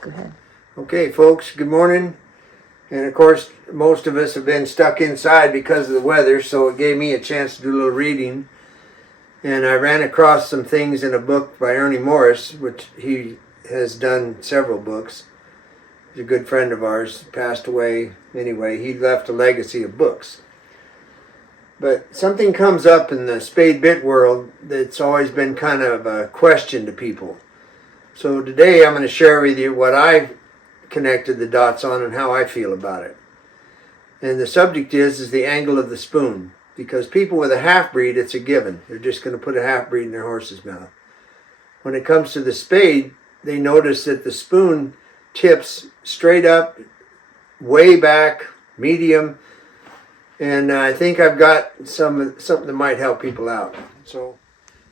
Go ahead. Okay, folks, good morning. And of course, most of us have been stuck inside because of the weather, so it gave me a chance to do a little reading. And I ran across some things in a book by Ernie Morris, which he has done several books. He's a good friend of ours, passed away. Anyway, he left a legacy of books. But something comes up in the spade bit world that's always been kind of a question to people. So today I'm going to share with you what I connected the dots on and how I feel about it. And the subject is the angle of the spoon. Because people with a half-breed, it's a given. They're just going to put a half-breed in their horse's mouth. When it comes to the spade, they notice that the spoon tips straight up, way back, medium, and I think I've got something that might help people out. So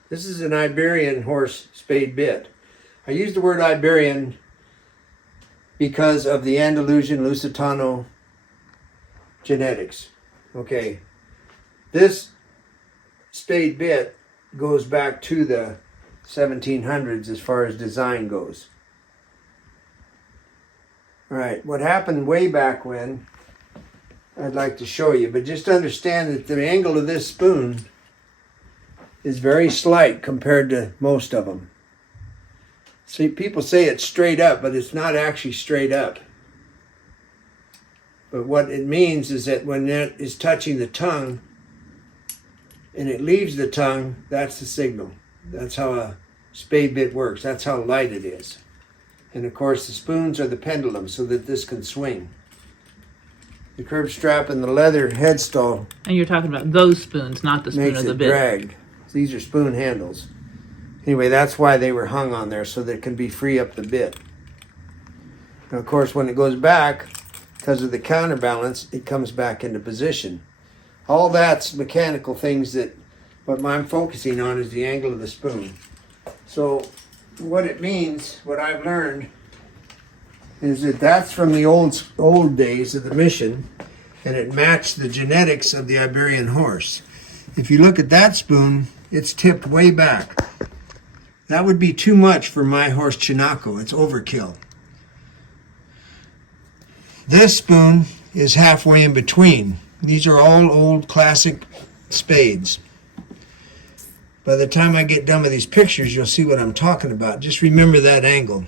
this is an Iberian horse spade bit. I use the word Iberian because of the Andalusian Lusitano genetics. Okay, this spade bit goes back to the 1700s as far as design goes. All right, what happened way back when, I'd like to show you, but just understand that the angle of this spoon is very slight compared to most of them. See, people say it's straight up, but it's not actually straight up. But what it means is that when that is touching the tongue and it leaves the tongue, that's the signal. That's how a spade bit works. That's how light it is. And of course, the spoons are the pendulum so that this can swing. The curb strap and the leather headstall And you're talking about those spoons, not the spoon makes of the it bit. dragged. These are spoon handles. Anyway, that's why they were hung on there, so that it can be free up the bit. And of course, when it goes back, because of the counterbalance, it comes back into position. All that's mechanical things that what I'm focusing on is the angle of the spoon. So what it means, what I've learned, is that that's from the old days of the mission, and it matched the genetics of the Iberian horse. If you look at that spoon, it's tipped way back. That would be too much for my horse Chinaco. It's overkill. This spoon is halfway in between. These are all old classic spades. By the time I get done with these pictures, you'll see what I'm talking about. Just remember that angle.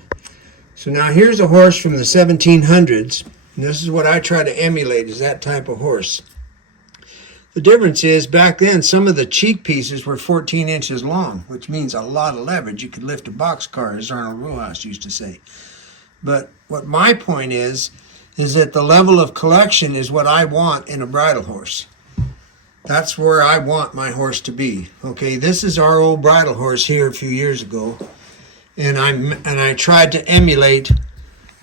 So now here's a horse from the 1700s, and this is what I try to emulate, is that type of horse. The difference is, back then, some of the cheek pieces were 14 inches long, which means a lot of leverage. You could lift a boxcar, as Arnold Rojas used to say. But what my point is that the level of collection is what I want in a bridle horse. That's where I want my horse to be. Okay, this is our old bridle horse here a few years ago, and I tried to emulate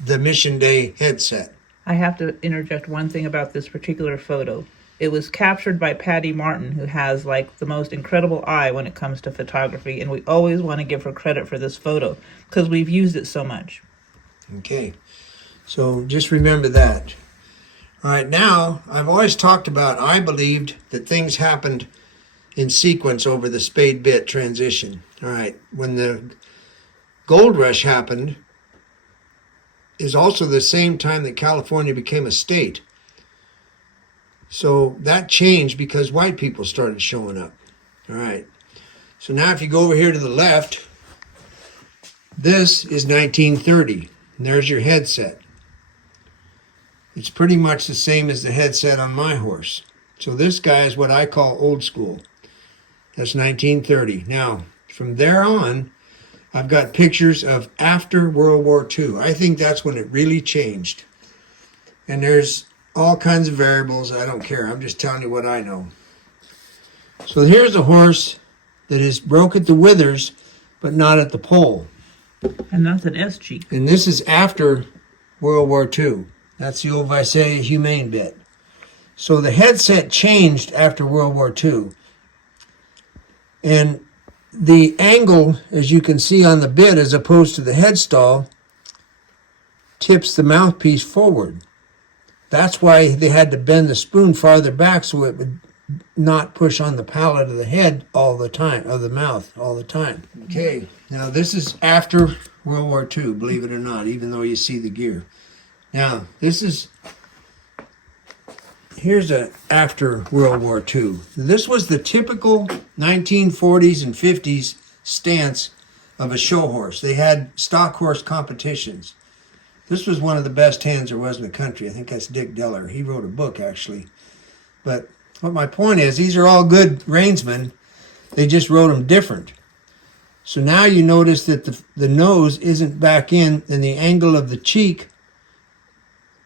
the Mission Day headset. I have to interject one thing about this particular photo. It was captured by Patty Martin, who has like the most incredible eye when it comes to photography, and we always want to give her credit for this photo because we've used it so much. Okay, so just remember that. All right, now, I've always talked about, I believed that things happened in sequence over the spade bit transition. All right, when the gold rush happened is also the same time that California became a state. So that changed because white people started showing up. All right, so now if you go over here to the left, this is 1930, and there's your headset. It's pretty much the same as the headset on my horse. So this guy is what I call old school. That's 1930. Now, from there on, I've got pictures of after World War II. I think that's when it really changed. And there's all kinds of variables. I don't care. I'm just telling you what I know. So here's a horse that is broke at the withers, but not at the pole. And that's an S cheek. And this is after World War II. That's the old Visay Humane bit. So the headset changed after World War II. And the angle, as you can see on the bit, as opposed to the headstall, tips the mouthpiece forward. That's why they had to bend the spoon farther back so it would not push on the palate of the head all the time, of the mouth all the time. Okay, now this is after World War II, believe it or not, even though you see the gear. Now, here's after World War II. This was the typical 1940s and 50s stance of a show horse. They had stock horse competitions. This was one of the best hands there was in the country. I think that's Dick Deller. He wrote a book, actually. But what my point is, these are all good reinsmen. They just wrote them different. So now you notice that the nose isn't back in, and the angle of the cheek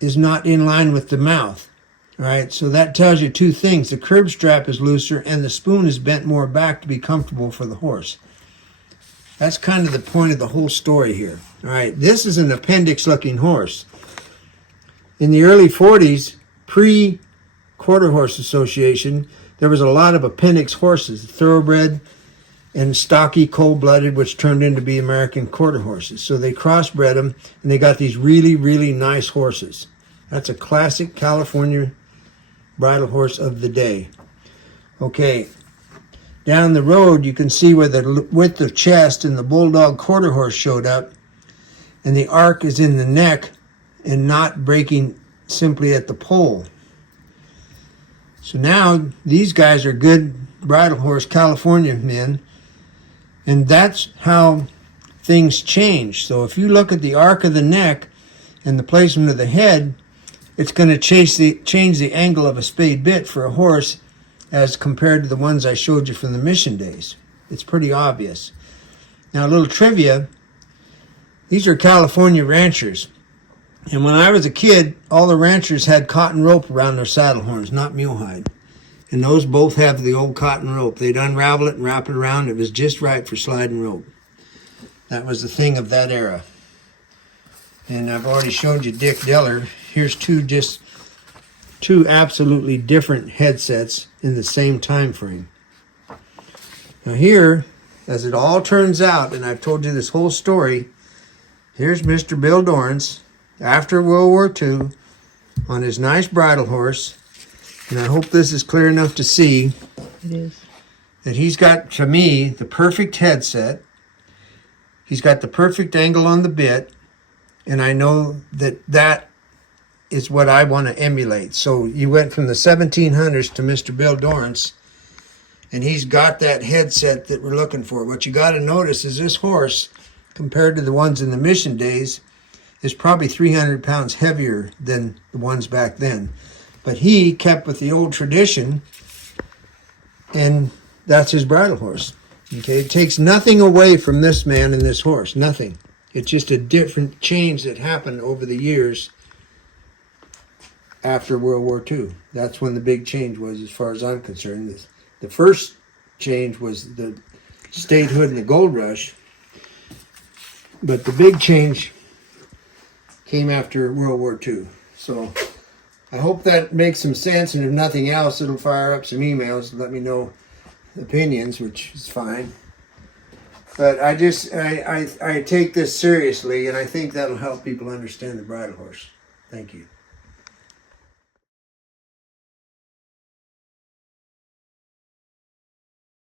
is not in line with the mouth. All right, so that tells you two things. The curb strap is looser, and the spoon is bent more back to be comfortable for the horse. That's kind of the point of the whole story here. All right, this is an appendix-looking horse. In the early 40s, pre-Quarter Horse Association, there was a lot of appendix horses, thoroughbred and stocky, cold-blooded, which turned into be American quarter horses. So they crossbred them, and they got these really, really nice horses. That's a classic California bridle horse of the day. Okay. Down the road, you can see where the width of chest and the bulldog quarter horse showed up, and the arc is in the neck and not breaking simply at the pole. So now these guys are good bridle horse California men, and that's how things change. So if you look at the arc of the neck and the placement of the head, it's going to change the angle of a spade bit for a horse as compared to the ones I showed you from the mission days. It's pretty obvious. Now, a little trivia. These are California ranchers. And when I was a kid, all the ranchers had cotton rope around their saddle horns, not mulehide. And those both have the old cotton rope. They'd unravel it and wrap it around. It was just right for sliding rope. That was the thing of that era. And I've already showed you Dick Deller. Here's two absolutely different headsets in the same time frame. Now here, as it all turns out, and I've told you this whole story, here's Mr. Bill Dorrance after World War II on his nice bridle horse. And I hope this is clear enough to see. It is. That he's got, to me, the perfect headset. He's got the perfect angle on the bit. And I know that is what I want to emulate. So you went from the 1700s to Mr. Bill Dorrance, and he's got that headset that we're looking for. What you got to notice is this horse, compared to the ones in the mission days, is probably 300 pounds heavier than the ones back then. But he kept with the old tradition, and that's his bridle horse. Okay, it takes nothing away from this man and this horse, nothing. It's just a different change that happened over the years after World War II. That's when the big change was, as far as I'm concerned. The first change was the statehood and the gold rush, but the big change came after World War II. So I hope that makes some sense, and if nothing else, it'll fire up some emails and let me know opinions, which is fine. But I take this seriously, and I think that'll help people understand the bridle horse. Thank you.